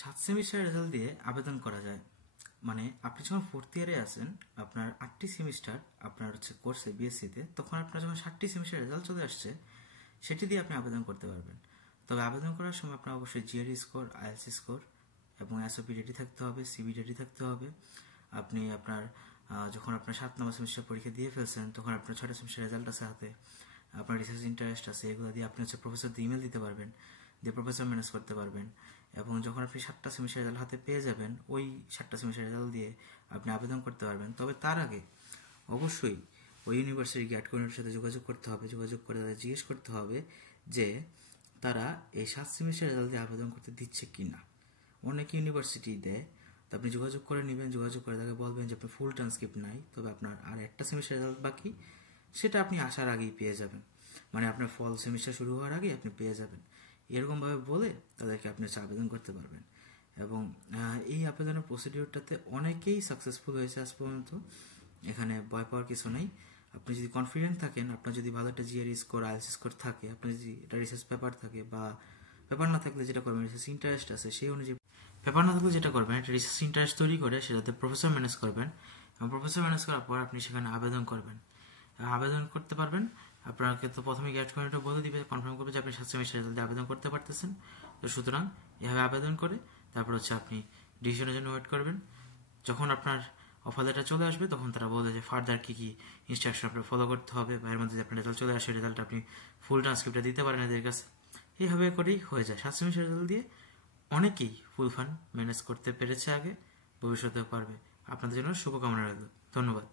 7 সেমিস্টারের রেজাল্ট দিয়ে আবেদন করা যায়। মানে আপনি যখন 4th ইয়ারে আছেন, আপনার 8টি সেমিস্টার আপনার হচ্ছে কোর্সে বিএসসিতে, তখন আপনার যখন 7টি সেমিস্টার রেজাল্ট চলে আসছে, সেটি দিয়ে আপনি আবেদন করতে পারবেন। তবে আবেদন করার সময় আপনার অবশ্যই জিআরই স্কোর, আইএলটিএস স্কোর এবং এসওপি রেডি থাকতে হবে, সিবি রেডি থাকতে হবে। আপনি আপনার যখন আপনার 7 নম্বর সেমিস্টার পরীক্ষা দিয়ে ফেলছেন, তখন আপনার 6টা সেমিস্টার রেজাল্ট আছে হাতে, আপনার রিসার্চ ইন্টারেস্ট আছে, এগুলো দিয়ে আপনি হচ্ছে প্রফেসরদের ইমেল দিতে পারবেন, দিয়ে প্রফেসর ম্যানেজ করতে পারবেন। এবং যখন আপনি 7টা সেমিস্টার রেজাল্ট হাতে পেয়ে যাবেন, ওই 7টা সেমিস্টার রেজাল্ট দিয়ে আপনি আবেদন করতে পারবেন। তবে তার আগে অবশ্যই ওই ইউনিভার্সিটি গ্যাট কোঅর্ডিনেটরের সাথে যোগাযোগ করতে হবে। যোগাযোগ করে তাদের জিজ্ঞেস করতে হবে যে তারা এই 7 সেমিস্টার রেজাল্ট দিয়ে আবেদন করতে দিচ্ছে কি না। অনেক ইউনিভার্সিটি দেয়, তো আপনি যোগাযোগ করে নেবেন। যোগাযোগ করে তাকে বলবেন যে আপনার ফুল ট্রান্সক্রিপ্ট নাই, তবে আপনার আর একটা সেমিস্টার রেজাল্ট বাকি, সেটা আপনি আসার আগেই পেয়ে যাবেন। মানে আপনার ফল সেমিস্টার শুরু হওয়ার আগে আপনি পেয়ে যাবেন। এরকমভাবে বলে তাদেরকে আপনি আবেদন করতে পারবেন। এবং এই আবেদনের প্রসিডিওরটাতে অনেকেই সাকসেসফুল হয়েছে আজ পর্যন্ত। এখানে ভয় পাওয়ার কিছু নেই। আপনি যদি কনফিডেন্ট থাকেন, আপনার যদি ভালো একটা জিআরই স্কোর, আইএলটিএস স্কোর থাকে, আপনার যদি একটা রিসার্চ পেপার থাকে, বা পেপার না থাকলে যেটা করবেন, রিসার্চ ইন্টারেস্ট আছে সেই অনুযায়ী, পেপার না থাকলে যেটা করবেন, একটা রিসার্চ ইন্টারেস্ট তৈরি করে সেটাতে প্রফেসর ম্যানেজ করবেন, এবং প্রফেসর ম্যানেজ করার পর আপনি সেখানে আবেদন করবেন, আবেদন করতে পারবেন। আপনাকে তো প্রথমে গ্যাট কোঅর্ডিনেটর বলে দিবে, কনফার্ম করবে যে আপনি 7 সেমিস্টার রেজাল্ট দিয়ে আবেদন করতে পারতেছেন। তো সুতরাং এভাবে আবেদন করে তারপর হচ্ছে আপনি ডিসিশনের জন্য ওয়েট করবেন। যখন আপনার অফার লেটার চলে আসবে, তখন তারা বলে যে ফার্দার কী কী ইনস্ট্রাকশন আপনার ফলো করতে হবে, বা এর মধ্যে যে আপনার রেজাল্ট চলে আসে, রেজাল্ট আপনি ফুল ট্রান্সক্রিপ্টটা দিতে পারেন এদের কাছে। এইভাবে করেই হয়ে যায়। 7 সেমিস্টার রেজাল্ট দিয়ে অনেকেই ফুল ফান্ড ম্যানেজ করতে পেরেছে আগে, ভবিষ্যতেও পারবে। আপনাদের জন্য শুভকামনা রইল। ধন্যবাদ।